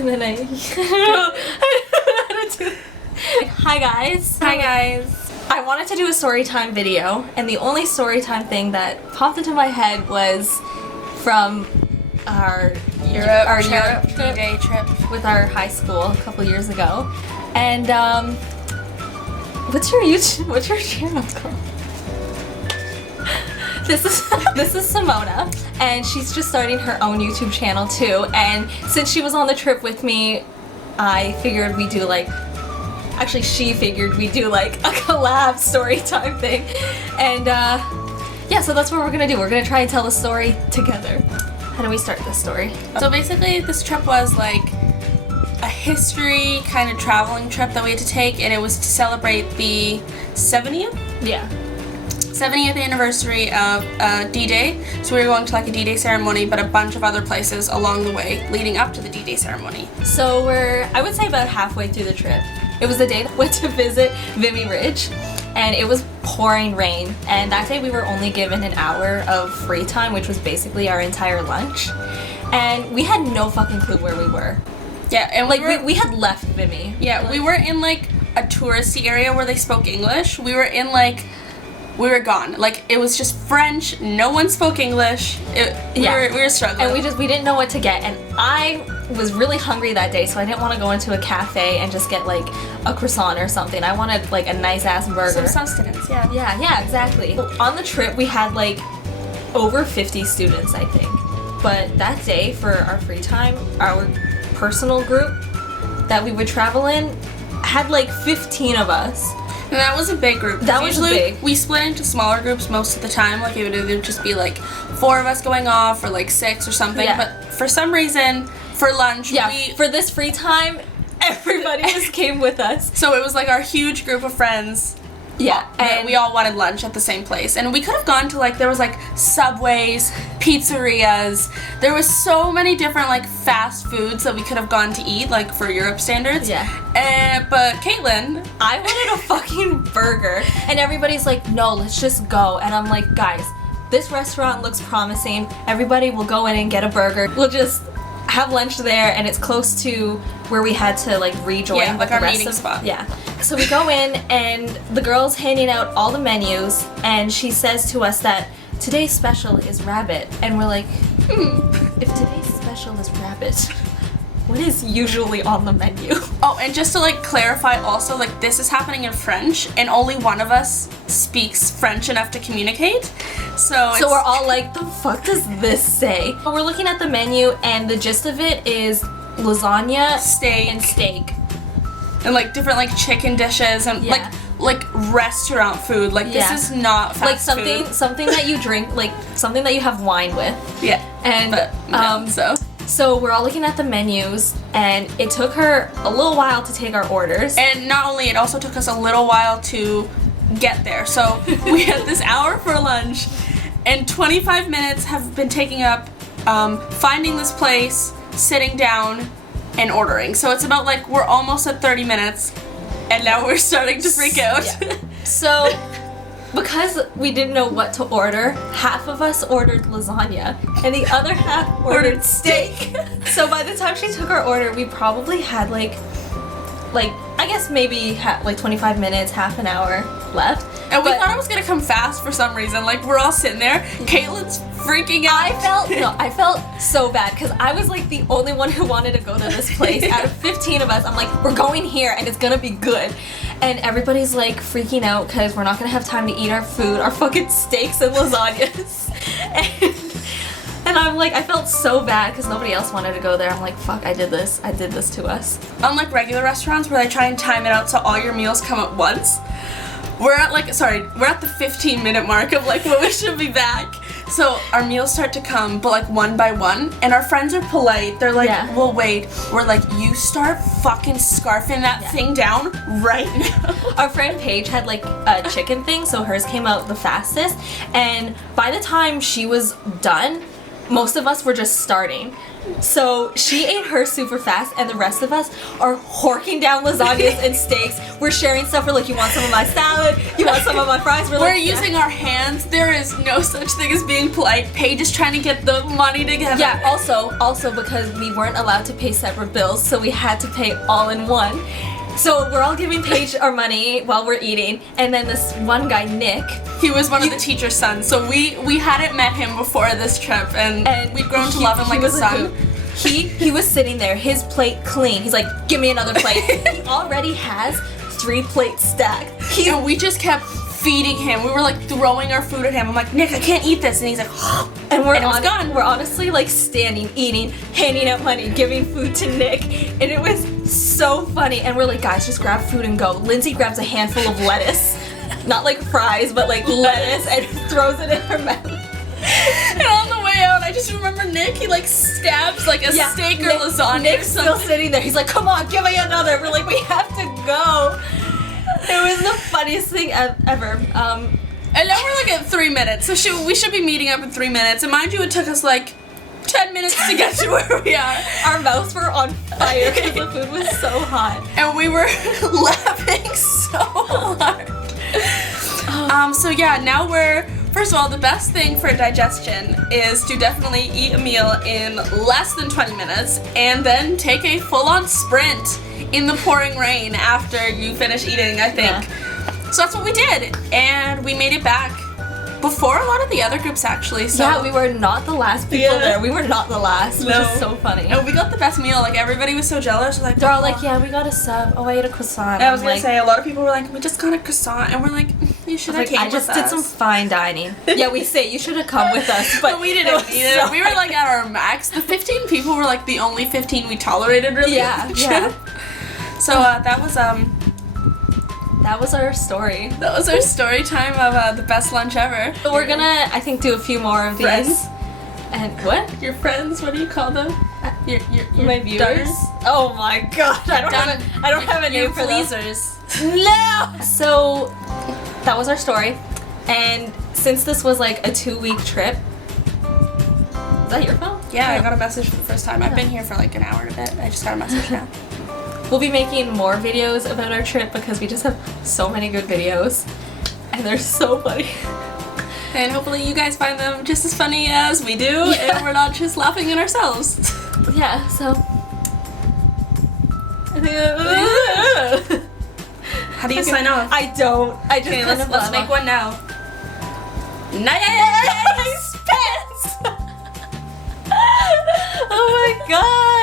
And then I Hi guys. Hi guys. I wanted to do a story time video, and the only story time thing that popped into my head was from our Europe D-Day trip with our high school a couple years ago. And what's your channel called? This is Simona, and she's just starting her own YouTube channel too. And since she was on the trip with me, I figured we'd do like, actually she figured we'd do like a collab story time thing. And yeah, so that's what we're gonna do. We're gonna try and tell the story together. How do we start this story? So basically this trip was like a history kind of traveling trip that we had to take, and it was to celebrate the 70th? Yeah. 70th anniversary of D-Day. So we were going to like a D-Day ceremony, but a bunch of other places along the way leading up to the D-Day ceremony. So we're, I would say, about halfway through the trip. It was the day that we went to visit Vimy Ridge, and it was pouring rain. And that day we were only given an hour of free time, which was basically our entire lunch. And we had no fucking clue where we were. Yeah, and we had left Vimy. Yeah, we were in like a touristy area where they spoke English. We were gone. Like, it was just French. No one spoke English. We were struggling. And we didn't know what to get. And I was really hungry that day, so I didn't want to go into a cafe and just get like a croissant or something. I wanted like a nice ass burger. Some sustenance, yeah. Yeah, exactly. On the trip, we had like over 50 students, I think. But that day, for our free time, our personal group that we would travel in had like 15 of us. And that was a big group. That was big. We split into smaller groups most of the time. Like, it would either just be like 4 of us going off or like 6 or something. Yeah. But for some reason, for lunch, for this free time, everybody just came with us. So it was like our huge group of friends. Yeah, and we all wanted lunch at the same place. And we could have gone to like, there was like Subways, pizzerias. There was so many different like fast foods that we could have gone to eat, like for Europe standards. Yeah. But Caitlin, I wanted a fucking burger. And everybody's like, no, let's just go. And I'm like, guys, this restaurant looks promising. Everybody will go in and get a burger. We'll just have lunch there, and it's close to where we had to like rejoin like the our rest meeting spot. Yeah. So we go in, and the girl's handing out all the menus, and she says to us that today's special is rabbit. And we're like, if today's special is rabbit, what is usually on the menu? Oh, and just to like clarify also, like, this is happening in French, and only one of us speaks French enough to communicate. So we're all like, the fuck does this say? But we're looking at the menu, and the gist of it is lasagna, steak. And like different like chicken dishes and like restaurant food. Like, this is not fast like food. something that you drink, like something that you have wine with. Yeah. And so we're all looking at the menus, and it took her a little while to take our orders. And not only, it also took us a little while to get there. So we had this hour for lunch, and 25 minutes have been taking up finding this place, sitting down, and ordering. So it's about like, we're almost at 30 minutes, and now we're starting to freak out. Yeah. So because we didn't know what to order, half of us ordered lasagna, and the other half ordered steak. So by the time she took our order, we probably had like I guess maybe like 25 minutes, half an hour left. And we thought it was gonna come fast for some reason. Like, we're all sitting there, Caitlin's freaking out. I felt so bad, because I was like the only one who wanted to go to this place. Out of 15 of us, I'm like, we're going here, and it's gonna be good. And everybody's like freaking out because we're not gonna have time to eat our food, our fucking steaks and lasagnas. And I'm like, I felt so bad because nobody else wanted to go there. I'm like, fuck, I did this to us. Unlike regular restaurants where they try and time it out so all your meals come at once, we're at the 15-minute mark of like when we should be back. So our meals start to come, but like one by one, and our friends are polite. They're like, we'll wait. We're like, you start fucking scarfing that thing down right now. Our friend Paige had like a chicken thing, so hers came out the fastest. And by the time she was done, most of us were just starting. So she ate hers super fast, and the rest of us are horking down lasagnas and steaks. We're sharing stuff. We're like, you want some of my salad? You want some of my fries? We're like, using our hands. There is no such thing as being polite. Paige is trying to get the money together. Yeah, also because we weren't allowed to pay separate bills, so we had to pay all in one. So we're all giving Paige our money while we're eating, and then this one guy, Nick, he was one of the teacher's sons. So we hadn't met him before this trip, and we'd grown to love him like a son. He was sitting there, his plate clean. He's like, give me another plate. He already has 3 plates stacked. And we just kept feeding him. We were like throwing our food at him. I'm like, Nick, I can't eat this. And he's like, and it was gone. We're honestly like standing, eating, handing out money, giving food to Nick. And it was so funny. And we're like, guys, just grab food and go. Lindsay grabs a handful of lettuce. Not like fries, but like lettuce, and throws it in her mouth. And on the way out, I just remember Nick, he like stabs like a steak or lasagna. Nick's or something. still sitting there. He's like, come on, give me another. We're like, we have to go. It was the funniest thing ever. And now we're like at 3 minutes, so we should be meeting up in 3 minutes. And mind you, it took us like 10 minutes to get to where we are. Our mouths were on fire because the food was so hot. And we were laughing so hard. So yeah, now first of all, the best thing for digestion is to definitely eat a meal in less than 20 minutes and then take a full-on sprint in the pouring rain after you finish eating, I think. Yeah. So that's what we did, and we made it back before a lot of the other groups actually. So yeah, we were not the last people there. We were not the last, which No. is so funny. And we got the best meal. Like everybody was so jealous. Like They're all like, yeah, we got a sub. Oh, I ate a croissant. And I was I'm gonna like, say a lot of people were like, we just got a croissant, and we're like, you should have like, came I just with did us. some fine dining. Yeah, we say you should have come with us, But we didn't eat it. so We were like at our max. The 15 people were like the only 15 we tolerated really. Yeah, on the yeah. trip. So that was our story. that was our story time of the best lunch ever. So we're gonna, I think, do a few more of these. Friends? And what? Your friends, what do you call them? Your My viewers? daughters? Oh my god, I don't have a Your name for them. pleasers. No! So, that was our story. And since this was like a 2-week trip, is that your phone? Yeah, I got a message for the first time. I've been here for like an hour and a bit. I just got a message now. We'll be making more videos about our trip because we just have so many good videos. And they're so funny. And hopefully you guys find them just as funny as we do, and we're not just laughing at ourselves. Yeah, so. How do you sign off? I don't. I just Okay, kind let's of make one now. Nice! Oh my god!